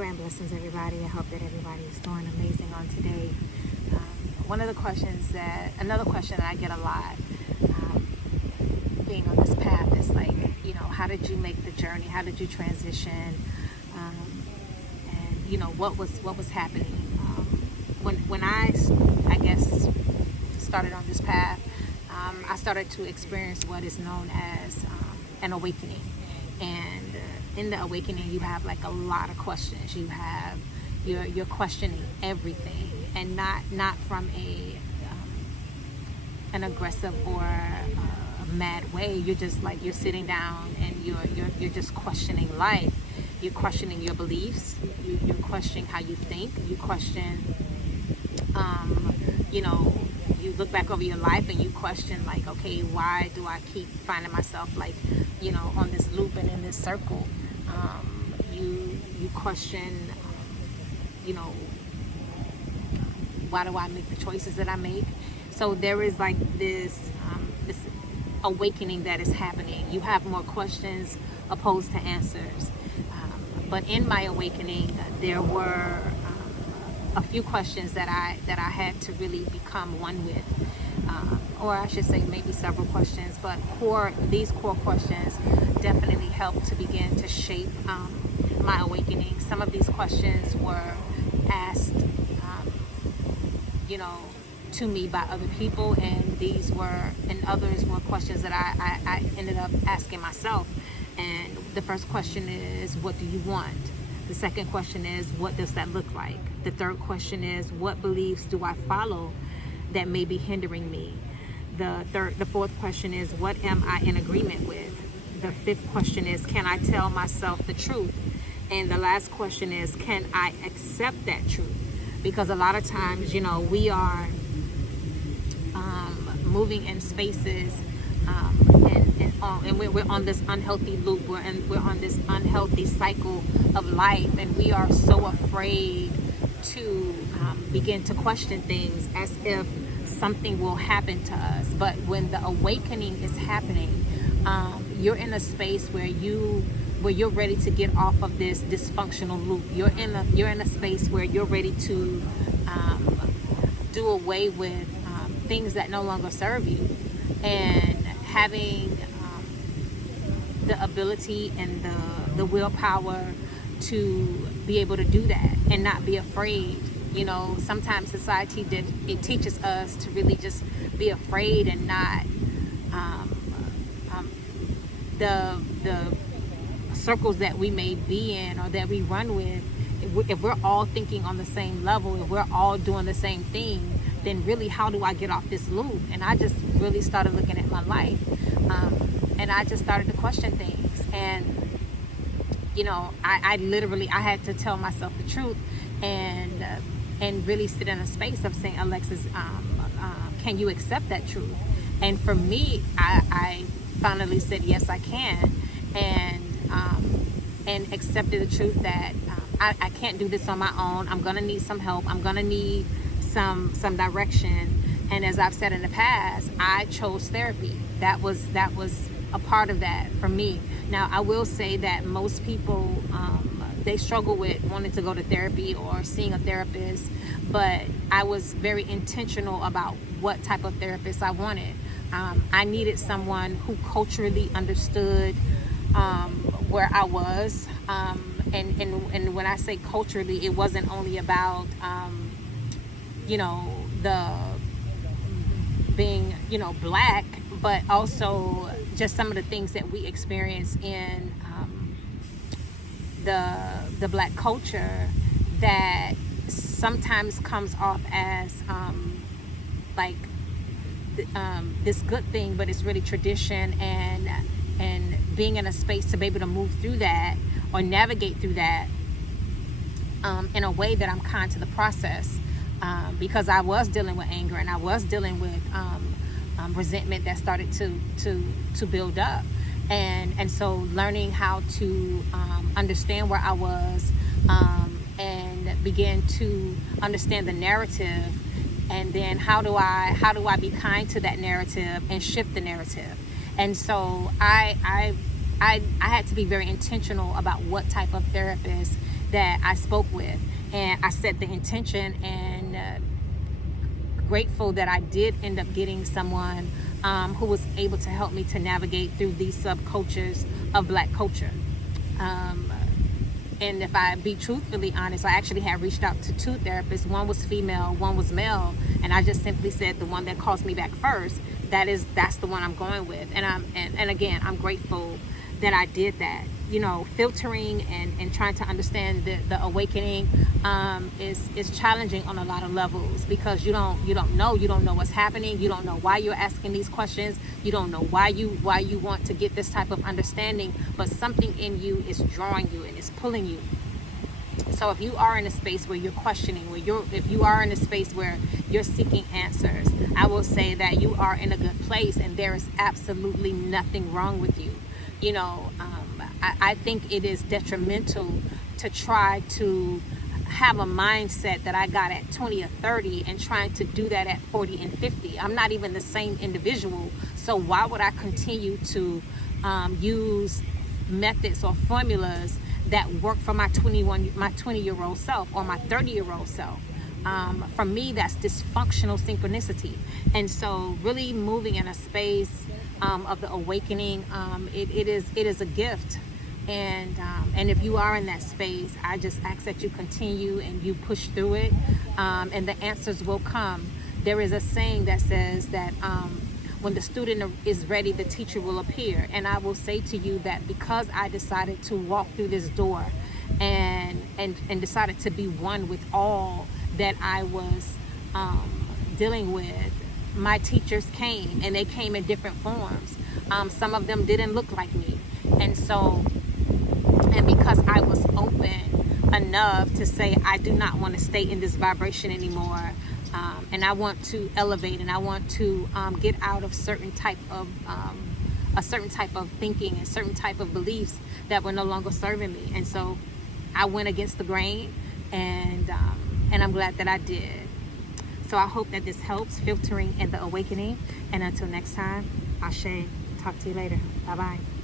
Grand blessings, everybody. I hope that everybody is doing amazing on today. Another question that I get a lot, being on this path is like, how did you make the journey? How did you transition? And what was happening when I guess started on this path. I started to experience what is known as an awakening, and in the awakening, you have like a lot of questions. You're questioning everything, and not from an aggressive or a mad way. You're just like, you're sitting down and you're just questioning life. You're questioning your beliefs. You're questioning how you think. You question, you look back over your life and you question like, okay, why do I keep finding myself like, on this loop and in this circle? You question, why do I make the choices that I make? So there is like this awakening that is happening. You have more questions opposed to answers. But in my awakening, there were a few questions that I had to really become one with, or I should say maybe several questions. But these core questions definitely helped to begin to shape my awakening. Some of these questions were asked, to me by other people, and others were questions that I ended up asking myself. And the first question is, what do you want? The second question is, what does that look like? The third question is, what beliefs do I follow that may be hindering me? The fourth question is, what am I in agreement with? The fifth question is, can I tell myself the truth? And the last question is, can I accept that truth? Because a lot of times, we are moving in spaces, and we're on this unhealthy loop. We're on this unhealthy cycle of life, and we are so afraid to begin to question things as if something will happen to us. But when the awakening is happening, you're in a space where you're ready to get off of this dysfunctional loop. You're in a space where you're ready to do away with things that no longer serve you, and having the ability and the willpower to be able to do that and not be afraid. Sometimes society teaches us to really just be afraid and not the circles that we may be in or that we run with. If we're all thinking on the same level, if we're all doing the same thing, then really, how do I get off this loop? And I just really started looking at my life, and I just started to question things. And I literally had to tell myself the truth, and really sit in a space of saying, Alexis, can you accept that truth? And for me, I finally said, yes, I can, and accepted the truth that I can't do this on my own. I'm gonna need some help. I'm gonna need some direction. And as I've said in the past, I chose therapy. That was a part of that for me. Now, I will say that most people, they struggle with wanting to go to therapy or seeing a therapist, but I was very intentional about what type of therapist I wanted. I needed someone who culturally understood where I was, and when I say culturally, it wasn't only about the being black, but also just some of the things that we experience in the black culture that sometimes comes off as like this good thing, but it's really tradition, and being in a space to be able to move through that or navigate through that in a way that I'm kind to the process, because I was dealing with anger, and I was dealing with resentment that started to build up, and so learning how to understand where I was, and begin to understand the narrative, and then how do I be kind to that narrative and shift the narrative. And so I had to be very intentional about what type of therapist that I spoke with, and I set the intention, and grateful that I did end up getting someone who was able to help me to navigate through these subcultures of Black culture. And if I be truthfully honest, I actually had reached out to 2 therapists. One was female, one was male, and I just simply said the one that calls me back first, that's the one I'm going with. And again, I'm grateful that I did that. You know, filtering and trying to understand the awakening is challenging on a lot of levels, because you don't know what's happening. You don't know why you're asking these questions. You don't know why you want to get this type of understanding, but something in you is drawing you and is pulling you. So if you are in a space where you're questioning, if you are in a space where you're seeking answers, I will say that you are in a good place, and there is absolutely nothing wrong with you. You know, I think it is detrimental to try to have a mindset that I got at 20 or 30 and trying to do that at 40 and 50. I'm not even the same individual. So why would I continue to use methods or formulas that work for my 20-year-old self or my 30-year-old self? For me, that's dysfunctional synchronicity. And so really moving in a space of the awakening, it is a gift. And if you are in that space, I just ask that you continue and you push through it, and the answers will come. There is a saying that says that when the student is ready, the teacher will appear. And I will say to you that because I decided to walk through this door and decided to be one with all that I was dealing with, my teachers came, and they came in different forms. Some of them didn't look like me. And because I was open enough to say, I do not want to stay in this vibration anymore, and I want to elevate, and I want to get out of a certain type of thinking and certain type of beliefs that were no longer serving me. And so I went against the grain, and I'm glad that I did. So I hope that this helps, filtering and the awakening. And until next time, Ashe. Talk to you later. Bye-bye.